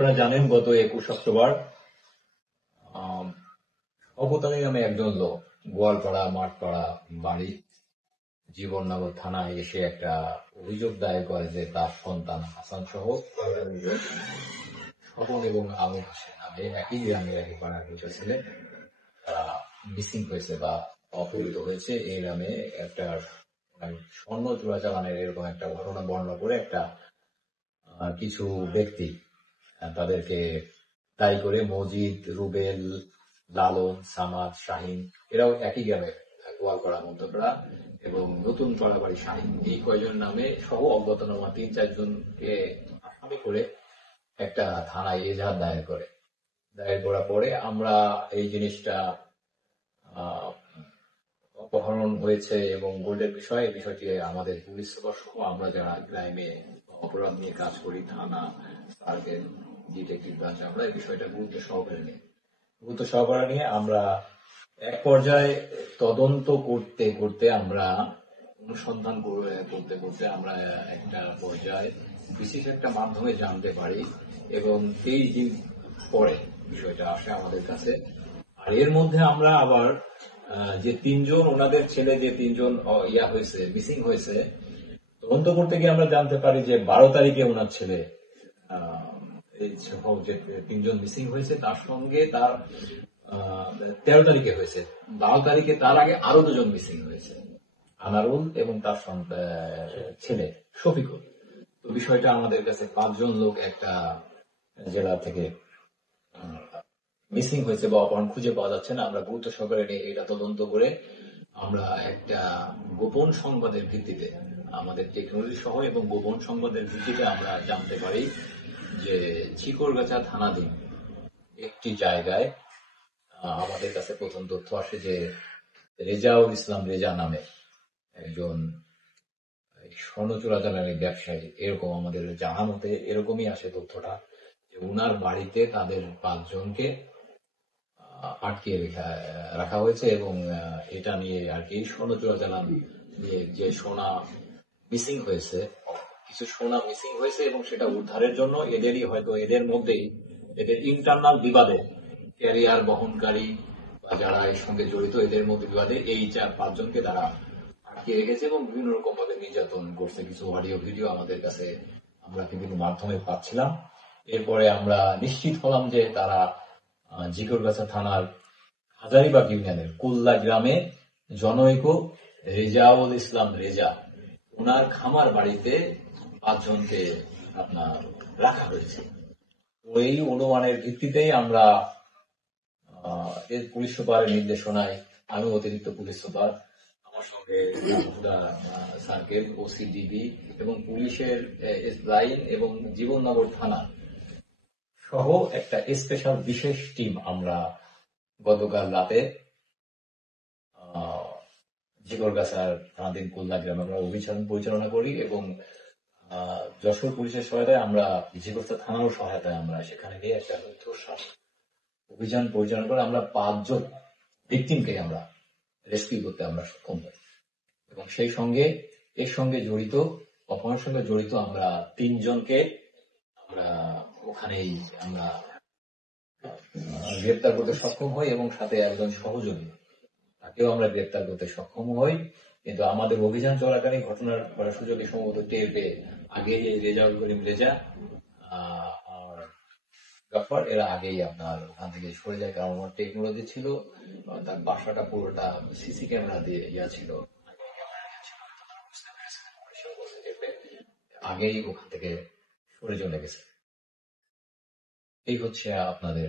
আপনারা জানেন গত 21 অক্টোবর শওকত আলী নামে একজন লোক গোয়ালপাড়া মাঠপাড়া বাড়ি জীবননগর থানায় এসে একটা অভিযোগ দায়ের করে যে তার সন্তান হাসান সহ স্বপন এবং আমির হোসেন নামে একই গ্রামের একই পাড়ার কিছু ছেলে তারা মিসিং হয়েছে বা অপহৃত হয়েছে। এই নামে একটা স্বর্ণ চোরাচালানের এরকম একটা ঘটনা বর্ণনা করে একটা কিছু ব্যক্তি তাদেরকে দায়ী করে মজিদ, রুবেল, লালন, সামাদ, শাহিন এরাও একই গ্রামের গোয়ালপাড়া মধ্যপাড়া এবং নতুন পাড়াবাড়ি শাহিন এই কয়জন নামে সহ অজ্ঞাতনামা 3-4 জনকে আসামি করে একটা থানায় এজাহার দায়ের করে। দায়ের করার পরে আমরা এই জিনিসটা অপহরণ হয়েছে এবং গোল্ডের বিষয় এই বিষয়টি আমাদের পুলিশ সুপার সহ আমরা যারা ক্রাইমে অপরাধ নিয়ে কাজ করি থানা সার্কেল ডিটেকটিভ ব্রাঞ্চ আমরা এই বিষয়টা গুরুত্ব সহকারে নিয়ে আমরা এক পর্যায়ে তদন্ত করতে করতে আমরা অনুসন্ধান করতে করতে আমরা একটা পর্যায়ে বিশেষ একটা মাধ্যমে জানতে পারি এবং 23 দিন পরে বিষয়টা আসে আমাদের কাছে। আর এর মধ্যে আমরা আবার যে 3 জন ওনাদের ছেলে যে 3 জন হয়েছে মিসিং হয়েছে তদন্ত করতে গিয়ে আমরা জানতে পারি যে 12 তারিখে ওনার ছেলে এই যে 3 জন মিসিং হয়েছে তার সঙ্গে তার 13 তারিখে হয়েছে, 12 তারিখে তার আগে আরো 2 জন মিসিং হয়েছে, আনারুল এবং তার ছেলে শফিকুল। তো বিষয়টা আমাদের কাছে 5 জন লোক একটা জেলা থেকে মিসিং হয়েছে বা অপহরণ খুঁজে পাওয়া যাচ্ছে না। আমরা গুরুত্ব সহকারে নিয়ে এটা তদন্ত করে আমরা একটা গোপন সংবাদের ভিত্তিতে আমাদের টেকনোলজি সহ এবং গোপন সংবাদের ভিত্তিতে আমরা জানতে পারি যে ঝিকরগাছা থানাধীন একটি জায়গায় আমাদের কাছে প্রথম তথ্য আসে যে রেজাউল ইসলাম রেজা নামে একজন স্বর্ণ চোরাচালানের ব্যবসায়ী, এরকম আমাদের জানা মতে এরকমই আসে তথ্যটা যে উনার বাড়িতে তাদের 5 জনকে আটকে রাখা হয়েছে এবং এটা নিয়ে আর কি স্বর্ণ চোরাচালান নিয়ে যে সোনা মিসিং হয়েছে, কিছু সোনা মিসিং হয়েছে এবং সেটা উদ্ধারের জন্য এদেরই হয়তো এদের মধ্যেই এদের ইন্টারনাল বিবাদে ক্যারিয়ার বহনকারী বা যারা এর সঙ্গে জড়িত এদের মধ্যে বিবাদে এই 4-5 জনকে তারা আটকে রেখেছে এবং বিভিন্ন রকম ভাবে নির্যাতন করছে। কিছু অডিও ভিডিও আমাদের কাছে আমরা বিভিন্ন মাধ্যমে পাচ্ছিলাম। এরপরে আমরা নিশ্চিত হলাম যে তারা ঝিকরগাছা থানার হাজারিবাগ ইউনিয়নের কুল্লা গ্রামে জনৈক রেজাউল ইসলাম রেজা ওনার খামার বাড়িতে 5 জনকে আপনার রাখা হয়েছে। ওই অনুমানের ভিত্তিতেই আমরা পুলিশ সুপারের নির্দেশনায় আমি অতিরিক্ত পুলিশ সুপার, আমার সঙ্গে সার্কেল ওসিডিবি এবং পুলিশের লাইন এবং জীবননগর থানা সহ একটা স্পেশাল বিশেষ টিম আমরা গতকাল রাতে ঝিকরগাছার থানাধীন কুল্লা গ্রামে আমরা অভিযান পরিচালনা করি এবং যশোর পুলিশের সহায়তায় আমরা ঝিকরগাছা থানারও সহায়তায় আমরা সেখানে গিয়ে একটা অভিযান পরিচালনা করে আমরা 5 জন ভিকটিমকে আমরা রেস্কিউ করতে আমরা সক্ষম হই এবং সেই সঙ্গে এর সঙ্গে জড়িত অপহরণের সঙ্গে জড়িত আমরা 3 জনকে আমরা ওখানেই আমরা গ্রেপ্তার করতে সক্ষম হই এবং সাথে একজন সহযোগী তাকেও আমরা গ্রেপ্তার করতে সক্ষম হই। কিন্তু আমাদের অভিযান চলাকালীন ঘটনার সুযোগে সম্ভবত টের পেয়ে আগে রেজাউল করিম রেজা আর গাফার এরা আগেই আপনার ওখান থেকে সরে যায়, কারণ আমার টেকনোলজি ছিল, তার বাসাটা পুরোটা সিসি ক্যামেরা দিয়ে ছিল, আগেই ওখান থেকে সরে চলে গেছে। এই হচ্ছে আপনাদের